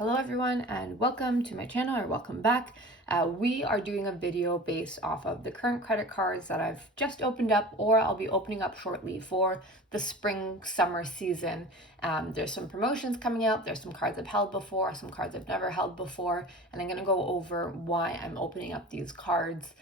Hello everyone and welcome to my channel, or welcome back. We are doing a video based off of the current credit cards that I've just opened up, or I'll be opening up shortly for the spring summer season. There's some promotions coming out. There's some cards I've held before, some cards I've never held before, and I'm going to go over why I'm opening up these cards.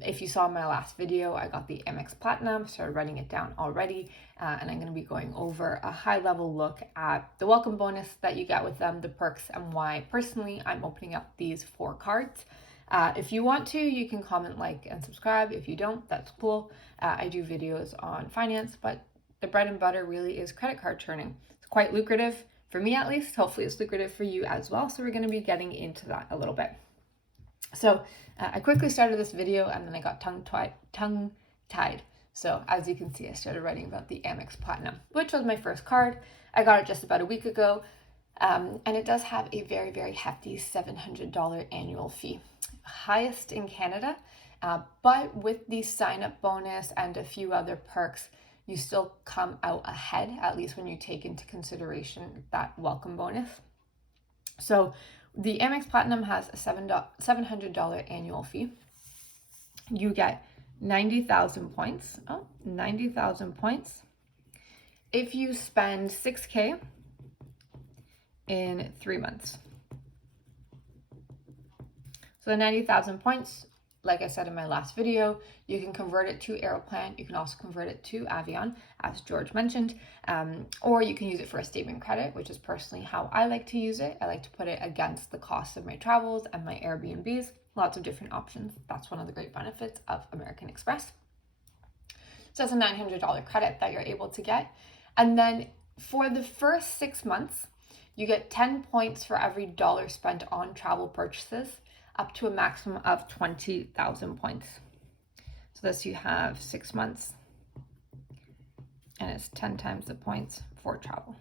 If you saw my last video, I got the Amex Platinum, started writing it down already, and I'm going to be going over a high-level look at the welcome bonus that you get with them, the perks, and why personally I'm opening up these 4 cards. If you want to, you can comment, like, and subscribe. If you don't, that's cool. I do videos on finance, but the bread and butter really is credit card churning. It's quite lucrative, for me at least. Hopefully it's lucrative for you as well, so we're going to be getting into that a little bit. So I quickly started this video and then I got tongue-tied. So as you can see, I started writing about the Amex Platinum, which was my first card. I got it just about a week ago, and it does have a very, very hefty $700 annual fee, highest in Canada. But with the sign-up bonus and a few other perks, you still come out ahead, at least when you take into consideration that welcome bonus. So the Amex Platinum has a $700 annual fee. You get 90,000 points. 90,000 points. If you spend $6,000 in 3 months. So the 90,000 points, like I said in my last video, you can convert it to Aeroplan. You can also convert it to Avion, as George mentioned, or you can use it for a statement credit, which is personally how I like to use it. I like to put it against the cost of my travels and my Airbnbs. Lots of different options. That's one of the great benefits of American Express. So that's a $900 credit that you're able to get. And then for the first 6 months, you get 10 points for every dollar spent on travel purchases, up to a maximum of 20,000 points. So this, you have 6 months and it's 10 times the points for travel.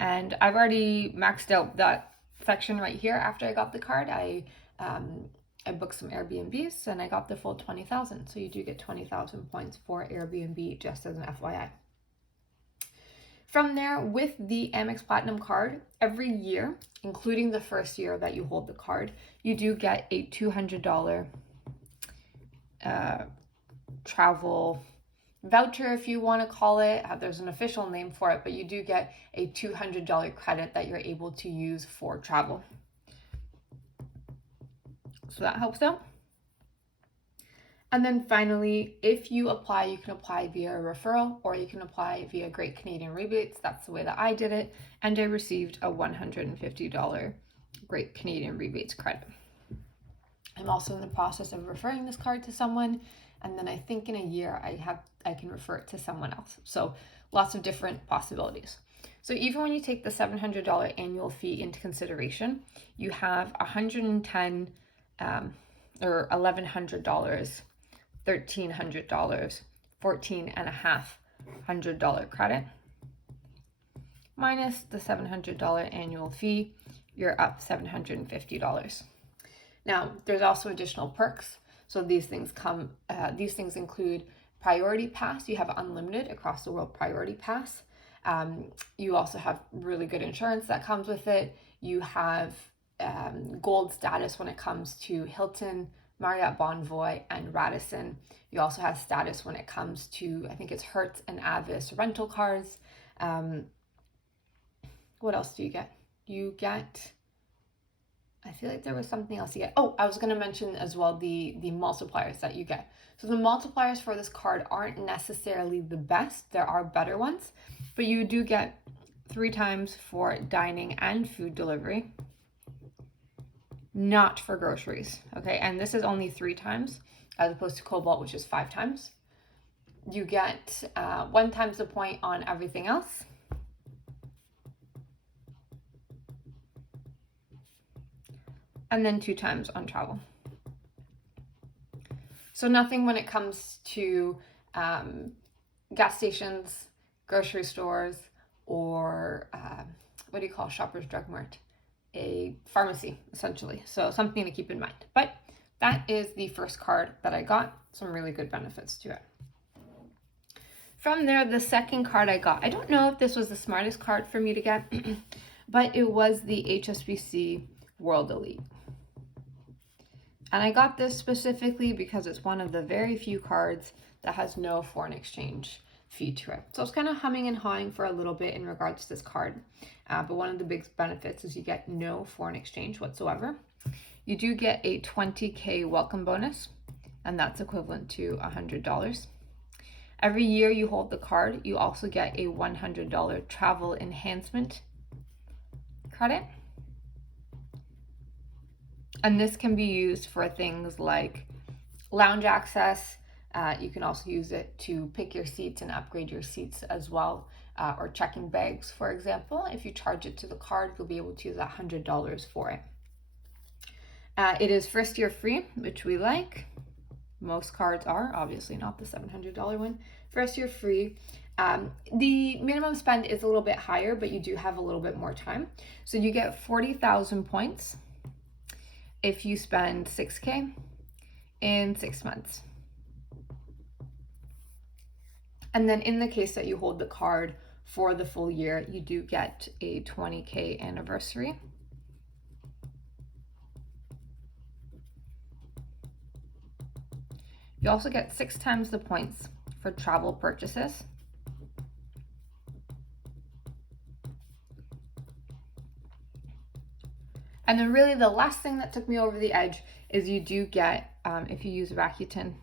And I've already maxed out that section right here. After I got the card, I booked some Airbnbs and I got the full 20,000. So you do get 20,000 points for Airbnb, just as an FYI. From there, with the Amex Platinum card, every year, including the first year that you hold the card, you do get a $200 travel voucher, if you want to call it. There's an official name for it, but you do get a $200 credit that you're able to use for travel. So that helps out. And then finally, if you apply, you can apply via a referral, or you can apply via Great Canadian Rebates. That's the way that I did it. And I received a $150 Great Canadian Rebates credit. I'm also in the process of referring this card to someone. And then I think in a year, I can refer it to someone else. So lots of different possibilities. So even when you take the $700 annual fee into consideration, you have $110 or $1,100, $1,300, $1,450 credit, minus the $700 annual fee, you're up $750. Now, there's also additional perks. So these things include Priority Pass. You have unlimited across the world Priority Pass. You also have really good insurance that comes with it. You have gold status when it comes to Hilton, Marriott Bonvoy, and Radisson. You also have status when it comes to, I think it's Hertz and Avis rental cars. What else do you get? You get, I feel like there was something else you get. Oh, I was going to mention as well the multipliers that you get. So the multipliers for this card aren't necessarily the best. There are better ones, but you do get 3 times for dining and food delivery, not for groceries, okay? And this is only 3 times as opposed to Cobalt, which is 5 times. You get 1 times the point on everything else. And then 2 times on travel. So nothing when it comes to gas stations, grocery stores, or what do you call Shoppers Drug Mart? A pharmacy, essentially. So something to keep in mind. But that is the first card that I got. Some really good benefits to it. From there, the second card I got, I don't know if this was the smartest card for me to get, but it was the HSBC World Elite. And I got this specifically because it's one of the very few cards that has no foreign exchange fee to it. So I was kind of humming and hawing for a little bit in regards to this card. But one of the big benefits is you get no foreign exchange whatsoever. You do get a 20K welcome bonus, and that's equivalent to $100. Every year you hold the card, you also get a $100 travel enhancement credit. And this can be used for things like lounge access. You can also use it to pick your seats and upgrade your seats as well, or checking bags, for example. If you charge it to the card, you'll be able to use $100 for it. It is first year free, which we like. Most cards are, obviously not the $700 one. First year free. The minimum spend is a little bit higher, but you do have a little bit more time. So you get 40,000 points if you spend 6K in 6 months. And then in the case that you hold the card for the full year, you do get a 20K anniversary. You also get 6 times the points for travel purchases. And then really the last thing that took me over the edge is you do get, if you use Rakuten,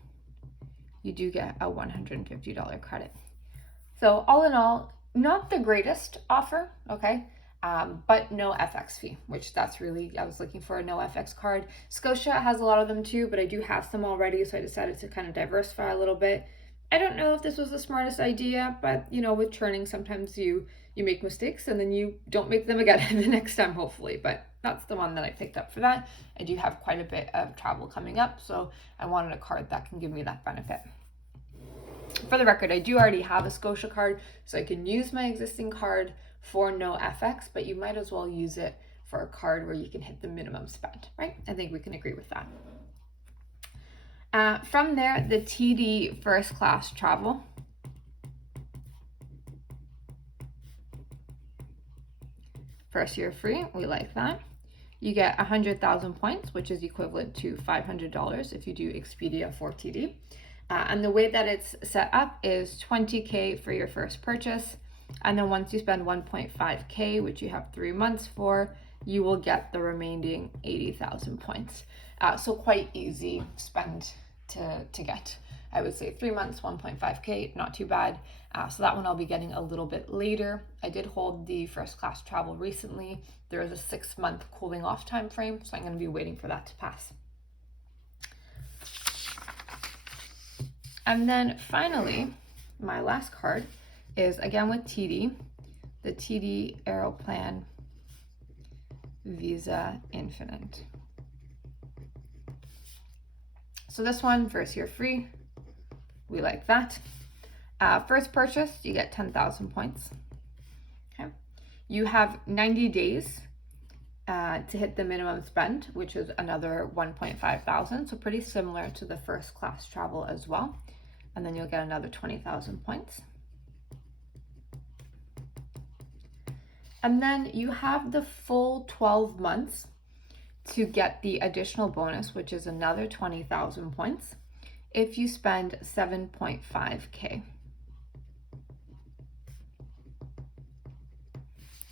you do get a $150 credit. So all in all, not the greatest offer, okay? But no FX fee, which that's really, I was looking for a no FX card. Scotia has a lot of them too, but I do have some already, so I decided to kind of diversify a little bit. I don't know if this was the smartest idea, but you know, with churning, sometimes you make mistakes and then you don't make them again the next time, hopefully. But that's the one that I picked up for that. I do have quite a bit of travel coming up, so I wanted a card that can give me that benefit. For the record, I do already have a Scotia card, so I can use my existing card for no FX, but you might as well use it for a card where you can hit the minimum spend, right? I think we can agree with that. From there, the TD first class travel. First year free, we like that. You get 100,000 points, which is equivalent to $500 if you do Expedia for TD. And the way that it's set up is 20K for your first purchase. And then once you spend 1.5K, which you have 3 months for, you will get the remaining 80,000 points. So quite easy spend to get. I would say 3 months, 1.5K, not too bad. So that one I'll be getting a little bit later. I did hold the first class travel recently. There is a 6-month cooling off time frame, so I'm going to be waiting for that to pass. And then finally, my last card is again with TD, the TD Aeroplan Visa Infinite. So this one, first year free, we like that. First purchase, you get 10,000 points. Okay. You have 90 days to hit the minimum spend, which is another 1.5 thousand, so pretty similar to the first class travel as well. And then you'll get another 20,000 points. And then you have the full 12 months to get the additional bonus, which is another 20,000 points, if you spend 7.5K.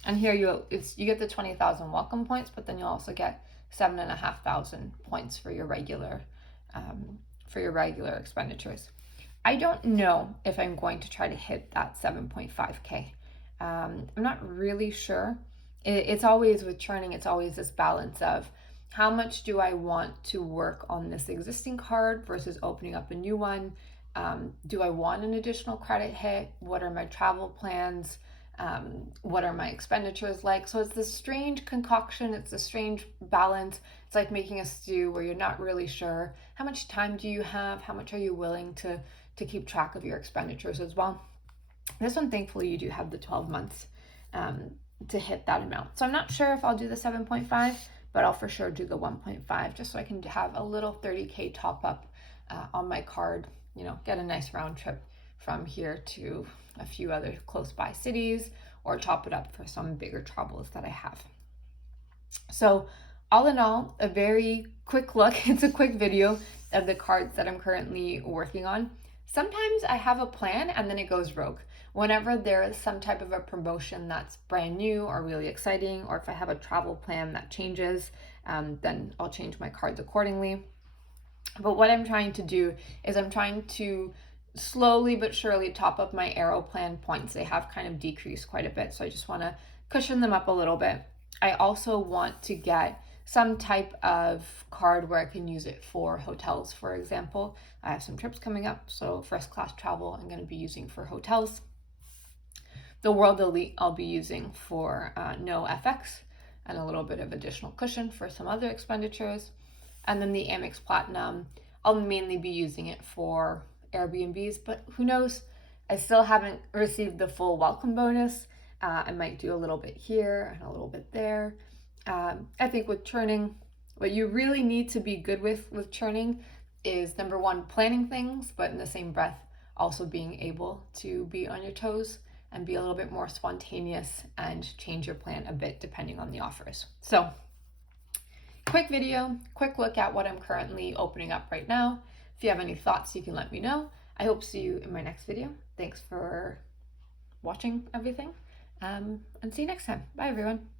And here you get the 20,000 welcome points, but then you'll also get 7,500 points for your regular expenditures. I don't know if I'm going to try to hit that 7.5K. I'm not really sure. It's always with churning, it's always this balance of how much do I want to work on this existing card versus opening up a new one? Do I want an additional credit hit? What are my travel plans? What are my expenditures like? So it's this strange concoction, it's a strange balance. It's like making a stew where you're not really sure how much time do you have, how much are you willing to keep track of your expenditures as well. This one, thankfully, you do have the 12 months to hit that amount. So I'm not sure if I'll do the 7.5, but I'll for sure do the 1.5 just so I can have a little 30K top up on my card, you know, get a nice round trip from here to a few other close by cities, or top it up for some bigger travels that I have. So all in all, a very quick look, it's a quick video of the cards that I'm currently working on. Sometimes I have a plan and then it goes rogue. Whenever there is some type of a promotion that's brand new or really exciting, or if I have a travel plan that changes, then I'll change my cards accordingly. But what I'm trying to do is I'm trying to slowly but surely top up my Aeroplan points. They have kind of decreased quite a bit, so I just want to cushion them up a little bit. I also want to get some type of card where I can use it for hotels, for example. I have some trips coming up, so first class travel I'm going to be using for hotels. The World Elite I'll be using for no FX and a little bit of additional cushion for some other expenditures. And then the Amex Platinum, I'll mainly be using it for Airbnbs, but who knows? I still haven't received the full welcome bonus. I might do a little bit here and a little bit there. I think with churning, what you really need to be good with churning is number one, planning things, but in the same breath, also being able to be on your toes and be a little bit more spontaneous and change your plan a bit depending on the offers. So quick video, quick look at what I'm currently opening up right now. If you have any thoughts, you can let me know. I hope to see you in my next video. Thanks for watching everything, and see you next time. Bye, everyone.